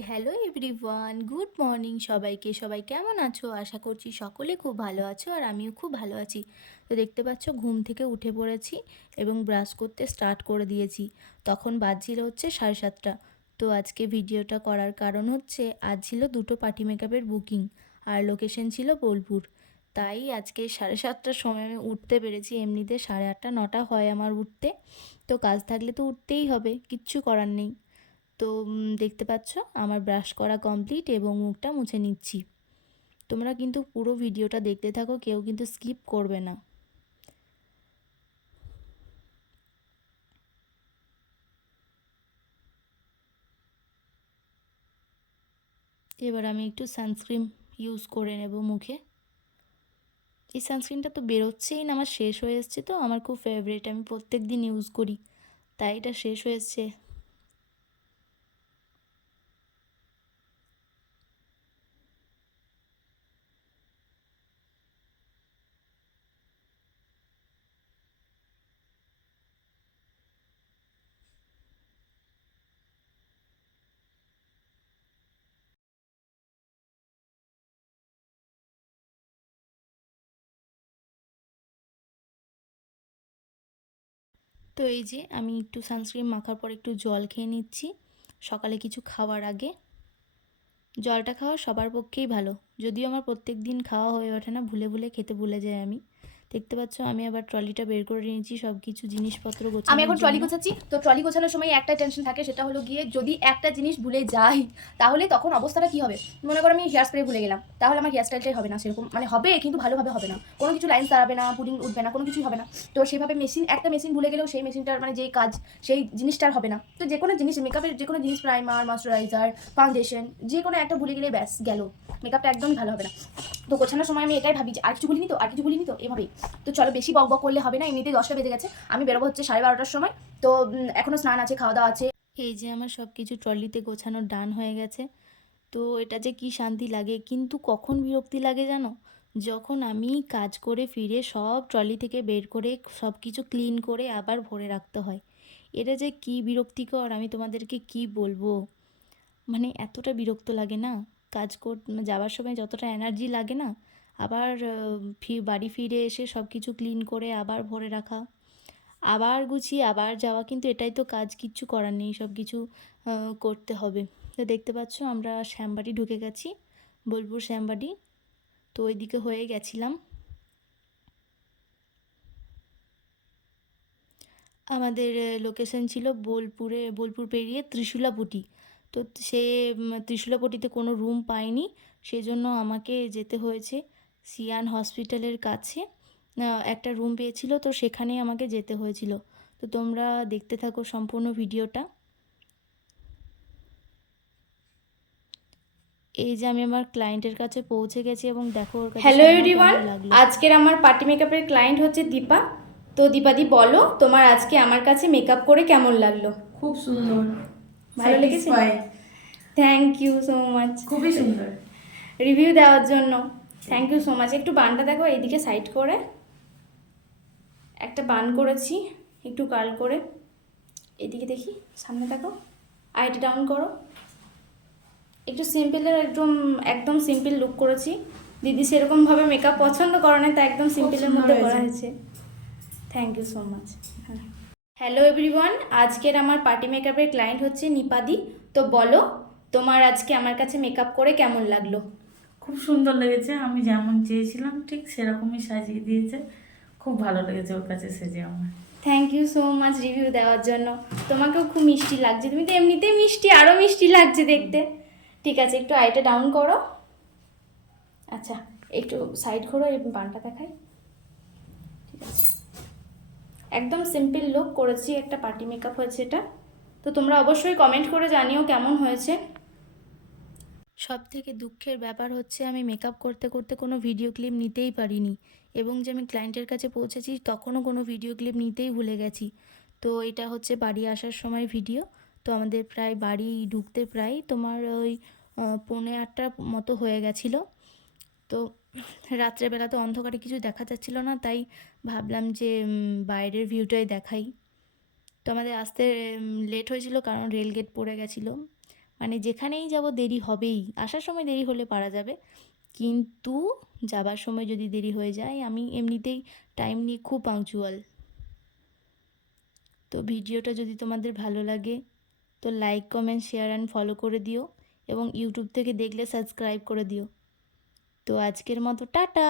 Hello everyone, good morning সবাইকে। সবাই কেমন আছো? আশা করছি সকলে খুব ভালো আছো আর আমিও খুব ভালো আছি। তো দেখতে পাচ্ছ ঘুম থেকে উঠে পড়েছি এবং ব্রাশ করতে স্টার্ট করে দিয়েছি। তখন বাজছিল হচ্ছে 7:30। তো আজকে ভিডিওটা করার কারণ হচ্ছে আজ ছিল দুটো পার্টি মেকআপের বুকিং আর লোকেশন ছিল বোলপুর। তাই আজকে 7:30টার সময় আমি উঠতে পেরেছি। এমনিতে 8:30 9টা হয় আমার উঠতে। তো কাজ থাকলে তো উঠতেই হবে, কিচ্ছু করার নেই। তো দেখতে পাচ্ছ আমার ব্রাশ করা কমপ্লিট এবং মুখটা মুছে নিচ্ছি। তোমরা কিন্তু পুরো ভিডিওটা দেখতে থাকো, কেউ কিন্তু স্কিপ করবে না। এবার আমি একটু সানস্ক্রিন ইউজ করে নেব মুখে। এই সানস্ক্রিনটা তো বেরোচ্ছেই না, আমার শেষ হয়ে এসছে। তো আমার খুব ফেভারিট, আমি প্রত্যেক দিন ইউজ করি, তাই এটা শেষ হয়ে এসছে। তো এই যে আমি একটু সানস্ক্রিন মাখার পর একটু জল খেয়ে নিচ্ছি সকালে কিছু খাওয়ার আগে। জলটা খাওয়া সবার পক্ষেই ভালো, যদিও আমার প্রত্যেক দিন খাওয়া হয়ে ওঠে না, ভুলে ভুলে খেতে ভুলে যাই আমি। দেখতে পাচ্ছ আমি আবার ট্রলিটা বের করে নিয়েছি সব কিছু জিনিসপত্র আমি গোছানোর এখন ট্রলি জন্য। গোছাচ্ছি। তো ট্রলি গোছানোর সময় একটা টেনশন থাকে, সেটা হলো গিয়ে যদি একটা জিনিস ভুলে যাই তাহলে তখন অবস্থাটা কি হবে। মনে করো আমি হেয়ার স্প্রে ভুলে গেলাম, তাহলে আমার হেয়ার স্টাইলটাই হবে না সেরকম, মানে হবে কিন্তু ভালোভাবে হবে না, কোনো কিছু লাইন দাঁড়াবে না, পুডিং উঠবে না, কোনো কিছুই হবে না। তো সেভাবে একটা মেশিন ভুলে গেলেও সেই মেশিনটার মানে যেই কাজ সেই জিনিসটার হবে না। তো যে কোনো জিনিস, মেকআপের যে কোনো জিনিস, প্রাইমার, ময়শ্চারাইজার, ফাউন্ডেশন, যে কোনো একটা ভুলে গেলে ব্যাস গেল, মেকআপটা একদমই ভালো হবে না। তো গোছানোর সময় আমি এটাই ভাবি যে আর কিছু ভুলিনি তো, আর কিছু ভুলিনি তো, এভাবেই। তো চলো বেশি বক বক করলে হবে না, এমনিতেই 10টা বেজে গেছে, আমি বেরোবো হচ্ছে 12:30টার সময়। তো এখনও স্নান আছে, খাওয়া দাওয়া আছে। এই যে আমার সব কিছু ট্রলিতে গোছানো ডান হয়ে গেছে। তো এটা যে কি শান্তি লাগে, কিন্তু কখন বিরক্তি লাগে জানো? যখন আমি কাজ করে ফিরে সব ট্রলি থেকে বের করে সব কিছু ক্লিন করে আবার ভরে রাখতে হয়। এটা যে কি বিরক্তিকর, আমি তোমাদেরকে কি বলবো। মানে এতটা বিরক্ত লাগে না, কাজ যাওয়ার সময় যতটা এনার্জি লাগে না, আবার বাড়ি ফিরে এসে সব কিছু ক্লিন করে আবার ভরে রাখা, আবার গুছিয়ে আবার যাওয়া, কিন্তু এটাই তো কাজ, কিচ্ছু করার নেই, সব কিছু করতে হবে। তো দেখতে পাচ্ছ আমরা শ্যামবাড়ি ঢুকে গেছি, বোলপুর শ্যামবাড়ি। তো ওইদিকে হয়ে গেছিলাম। আমাদের লোকেশন ছিল বোলপুর পেরিয়ে ত্রিশূলাপটি। তো সে ত্রিশূলাপটিতে কোনো রুম পাইনি, সেজন্য আমাকে যেতে হয়েছে সিয়ান হসপিটালের কাছে। একটা রুম পেয়েছিল, তো সেখানেই আমাকে যেতে হয়েছিল। তো তোমরা দেখতে থাকো সম্পূর্ণ ভিডিওটা। এই যে আমি আমার ক্লায়েন্টের কাছে পৌঁছে গেছি এবং দেখো ওর কাছে হ্যালো শুনে আমার এভরিওয়ান, কেমন লাগলো। আজকের আমার পার্টি মেকআপের ক্লায়েন্ট হচ্ছে দীপা। তো দীপাদি বলো, তোমার আজকে আমার কাছে মেকআপ করে কেমন লাগলো? খুব সুন্দর, ভালো লেগেছে? থ্যাংক ইউ সো মাচ খুবই সুন্দর। রিভিউ দেওয়ার জন্য। Thank you so much. একটু বানটা দেখো এইদিকে সাইড করে, একটা বান করেছি একটু কার্ল করে। এদিকে দেখি, সামনে দেখো, আইটা ডাউন করো। একটু সিম্পলের একদম একদম সিম্পল লুক করেছি। দিদি সেরকমভাবে মেকআপ পছন্দ করে না, তাই একদম সিম্পলের মধ্যে করা হয়েছে। Thank you so much. হ্যাঁ, হ্যালো এভরিওয়ান, আজকের আমার পার্টি মেকআপের ক্লায়েন্ট হচ্ছে নিপাদি। তো বলো, তোমার আজকে আমার কাছে মেকআপ করে কেমন লাগলো? খুব সুন্দর লেগেছে, আমি যেমন চেয়েছিলাম ঠিক সেরকমই সাজিয়ে দিয়েছে। খুব ভালো লেগেছে ওর কাছে সেজে আমার। Thank you so much review দেওয়ার জন্য। তোমাকেও খুব মিষ্টি লাগছে, তুমি তো এমনিতেই মিষ্টি, আরও মিষ্টি লাগছে দেখতে। ঠিক আছে, একটু আইটা ডাউন করো। আচ্ছা, একটু সাইড করো, এই বানটা দেখাই। ঠিক আছে, একদম সিম্পল লুক করেছি, একটা পার্টি মেকআপ হয়েছে এটা। তো তোমরা অবশ্যই কমেন্ট করে জানিও কেমন হয়েছে। সব থেকে দুঃখের ব্যাপার হচ্ছে আমি মেকআপ করতে করতে কোনো ভিডিও ক্লিপ নিতেই পারিনি, এবং যে আমি ক্লায়েন্টের কাছে পৌঁছেছি তখনও কোনো ভিডিও ক্লিপ নিতেই ভুলে গেছি। তো এটা হচ্ছে বাড়ি আসার সময় ভিডিও। তো আমাদের প্রায় বাড়ি ঢুকতে প্রায় তোমার ওই 7:45 মতো হয়ে গেছিলো। তো রাত্রেবেলা তো অন্ধকারে কিছু দেখা যাচ্ছিল না, তাই ভাবলাম যে বাইরের ভিউটাই দেখাই। তো আমাদের আসতে লেট হয়েছিল কারণ রেলগেট পড়ে গেছিলো, মানে যেখানেই যাব দেরি হবেই, আসার সময় দেরি হলে পারা যাবে, কিন্তু যাবার সময় যদি দেরি হয়ে যায়, আমি এমনিতেই টাইম নিয়ে খুব পাংচুয়াল। তো ভিডিওটা যদি তোমাদের ভালো লাগে তো like, comment, share and follow করে দিও, এবং ইউটিউব থেকে দেখলে সাবস্ক্রাইব করে দিও। তো আজকের মতো টাটা।